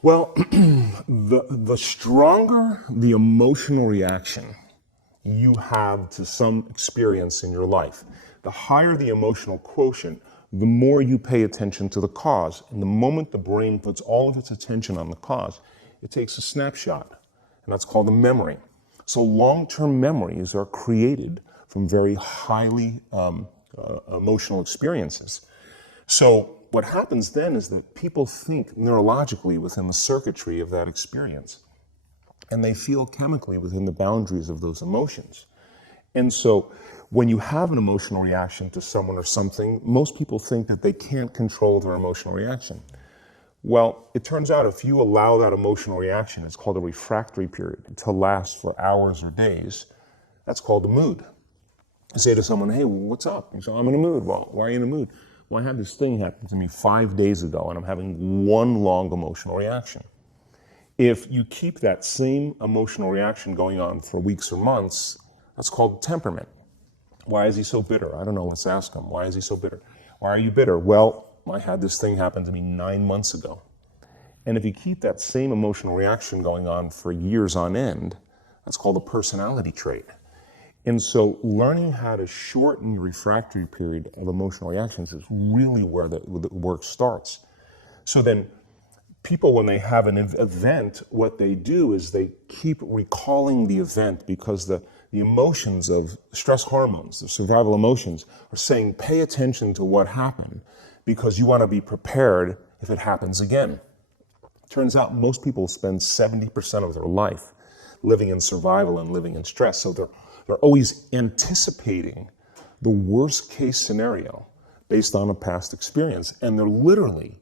Well, the stronger the emotional reaction you have to some experience in your life, the higher the emotional quotient, the more you pay attention to the cause. And the moment the brain puts all of its attention on the cause, it takes a snapshot, and that's called a memory. So long-term memories are created from very highly emotional experiences. So what happens then is that people think neurologically within the circuitry of that experience, and they feel chemically within the boundaries of those emotions. And so when you have an emotional reaction to someone or something, most people think that they can't control their emotional reaction. Well, it turns out if you allow that emotional reaction, it's called a refractory period, to last for hours or days, that's called a mood. You say to someone, hey, what's up? You say, I'm in a mood. Well, why are you in a mood? Well, I had this thing happen to me 5 days ago, and I'm having one long emotional reaction. If you keep that same emotional reaction going on for weeks or months, that's called temperament. Why is he so bitter? I don't know, let's ask him. Why is he so bitter? Why are you bitter? Well, I had this thing happen to me 9 months ago. And if you keep that same emotional reaction going on for years on end, that's called a personality trait. And so learning how to shorten the refractory period of emotional reactions is really where the work starts. So then people, when they have an event, what they do is they keep recalling the event because the emotions of stress hormones, the survival emotions, are saying, pay attention to what happened because you want to be prepared if it happens again. Turns out most people spend 70% of their life living in survival and living in stress. So they're always anticipating the worst case scenario based on a past experience. And they're literally,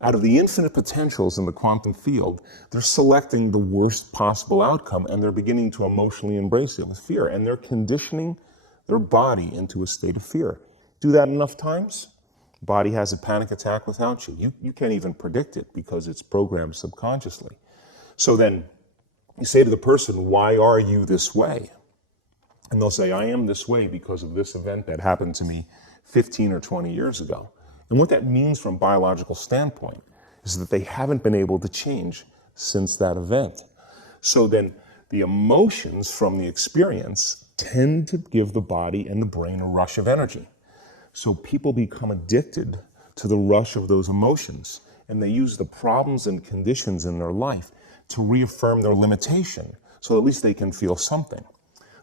out of the infinite potentials in the quantum field, they're selecting the worst possible outcome, and they're beginning to emotionally embrace it with fear. And they're conditioning their body into a state of fear. Do that enough times, body has a panic attack without you. You can't even predict it because it's programmed subconsciously. So then you say to the person, why are you this way? And they'll say, I am this way because of this event that happened to me 15 or 20 years ago. And what that means from a biological standpoint is that they haven't been able to change since that event. So then the emotions from the experience tend to give the body and the brain a rush of energy. So people become addicted to the rush of those emotions, and they use the problems and conditions in their life to reaffirm their limitation, so at least they can feel something.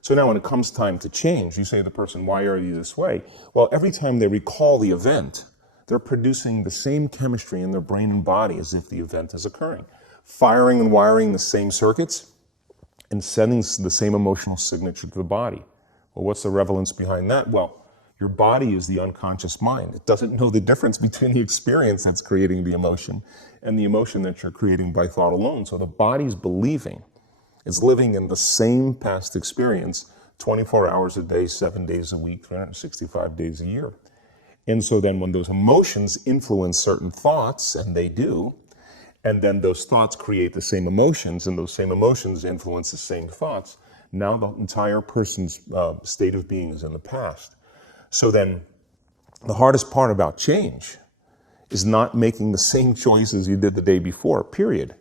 So now when it comes time to change, you say to the person, why are you this way? Well, every time they recall the event, they're producing the same chemistry in their brain and body as if the event is occurring, firing and wiring the same circuits and sending the same emotional signature to the body. Well, what's the relevance behind that? Well, your body is the unconscious mind. It doesn't know the difference between the experience that's creating the emotion and the emotion that you're creating by thought alone. So the body's believing it's living in the same past experience 24 hours a day, 7 days a week, 365 days a year. And so then when those emotions influence certain thoughts, and they do, and then those thoughts create the same emotions, and those same emotions influence the same thoughts, now the entire person's state of being is in the past. So then the hardest part about change is not making the same choices you did the day before, period.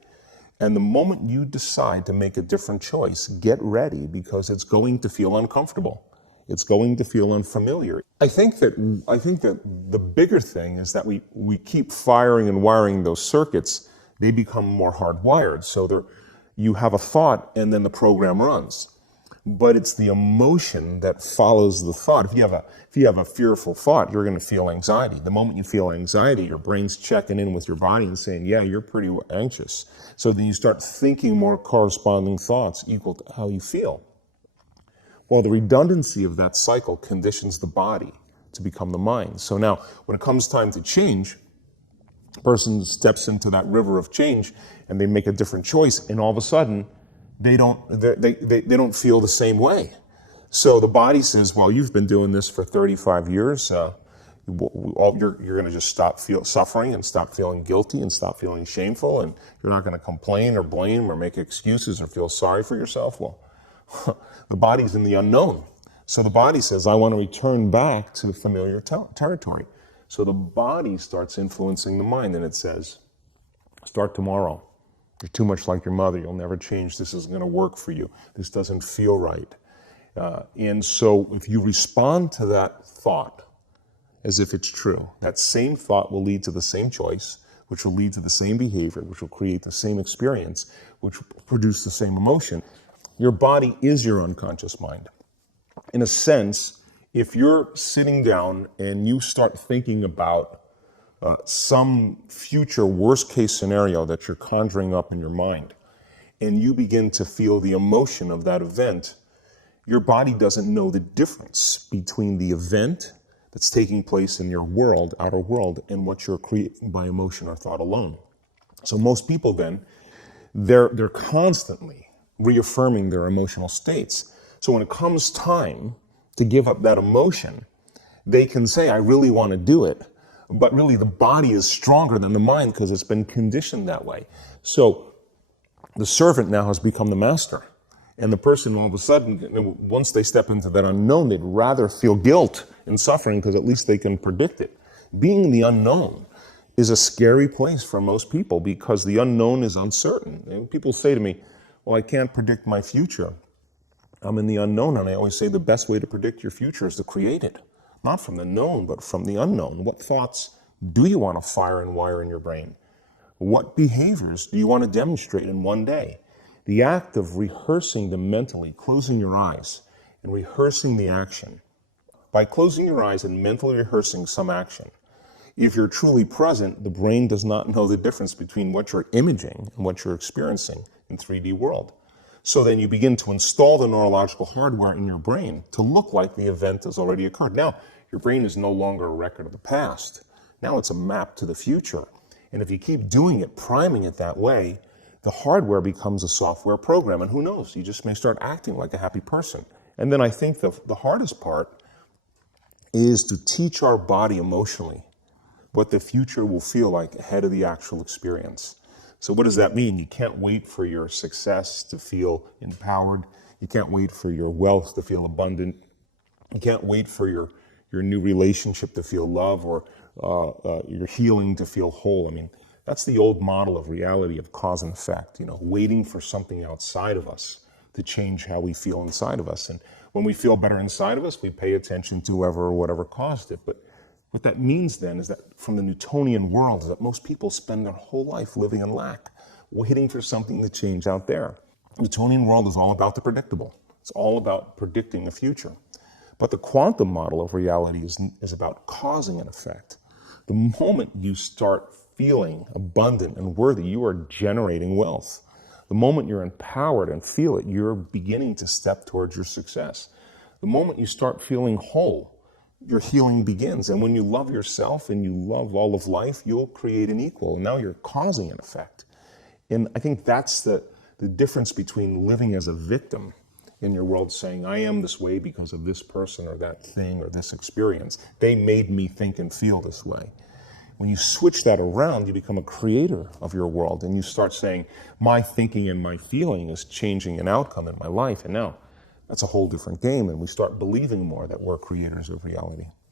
And the moment you decide to make a different choice, get ready because it's going to feel uncomfortable. It's going to feel unfamiliar. I think that the bigger thing is that we keep firing and wiring those circuits. They become more hardwired. So you have a thought and then the program runs. But it's the emotion that follows the thought. If you have a fearful thought, you're going to feel anxiety. The moment you feel anxiety, your brain's checking in with your body and saying, yeah, you're pretty anxious. So then you start thinking more corresponding thoughts equal to how you feel. Well, the redundancy of that cycle conditions the body to become the mind. So now, when it comes time to change, a person steps into that river of change and they make a different choice, and all of a sudden, they don't feel the same way. So the body says, well, you've been doing this for 35 years. You're going to just stop suffering and stop feeling guilty and stop feeling shameful, and you're not going to complain or blame or make excuses or feel sorry for yourself. Well, the body's in the unknown. So the body says, I want to return back to the familiar territory. So the body starts influencing the mind, and it says, start tomorrow. You're too much like your mother. You'll never change. This isn't going to work for you. This doesn't feel right. And so if you respond to that thought as if it's true, that same thought will lead to the same choice, which will lead to the same behavior, which will create the same experience, which will produce the same emotion. Your body is your unconscious mind. In a sense, if you're sitting down and you start thinking about some future worst case scenario that you're conjuring up in your mind, and you begin to feel the emotion of that event, your body doesn't know the difference between the event that's taking place in your world, outer world, and what you're creating by emotion or thought alone. So most people then, they're constantly reaffirming their emotional states. So when it comes time to give up that emotion, they can say, I really want to do it. But really the body is stronger than the mind because it's been conditioned that way. So the servant now has become the master. And the person all of a sudden, once they step into that unknown, they'd rather feel guilt and suffering because at least they can predict it. Being the unknown is a scary place for most people because the unknown is uncertain. And people say to me, well, I can't predict my future. I'm in the unknown. And I always say the best way to predict your future is to create it. Not from the known, but from the unknown. What thoughts do you want to fire and wire in your brain? What behaviors do you want to demonstrate in one day? The act of rehearsing them mentally, closing your eyes and rehearsing the action. By closing your eyes and mentally rehearsing some action, if you're truly present, the brain does not know the difference between what you're imaging and what you're experiencing in 3D world. So then you begin to install the neurological hardware in your brain to look like the event has already occurred. Now, your brain is no longer a record of the past. Now it's a map to the future. And if you keep doing it, priming it that way, the hardware becomes a software program. And who knows, you just may start acting like a happy person. And then I think the hardest part is to teach our body emotionally what the future will feel like ahead of the actual experience. So what does that mean? You can't wait for your success to feel empowered. You can't wait for your wealth to feel abundant. You can't wait for your new relationship to feel love or your healing to feel whole. I mean, that's the old model of reality of cause and effect, waiting for something outside of us to change how we feel inside of us. And when we feel better inside of us, we pay attention to whoever or whatever caused it. But what that means then is that from the Newtonian world is that most people spend their whole life living in lack, waiting for something to change out there. The Newtonian world is all about the predictable. It's all about predicting the future. But the quantum model of reality is about causing an effect. The moment you start feeling abundant and worthy, you are generating wealth. The moment you're empowered and feel it, you're beginning to step towards your success. The moment you start feeling whole, your healing begins. And when you love yourself and you love all of life, you'll create an equal. And now you're causing an effect. And I think that's the difference between living as a victim in your world saying, I am this way because of this person or that thing or this experience. They made me think and feel this way. When you switch that around, you become a creator of your world and you start saying, my thinking and my feeling is changing an outcome in my life. And now that's a whole different game. And we start believing more that we're creators of reality.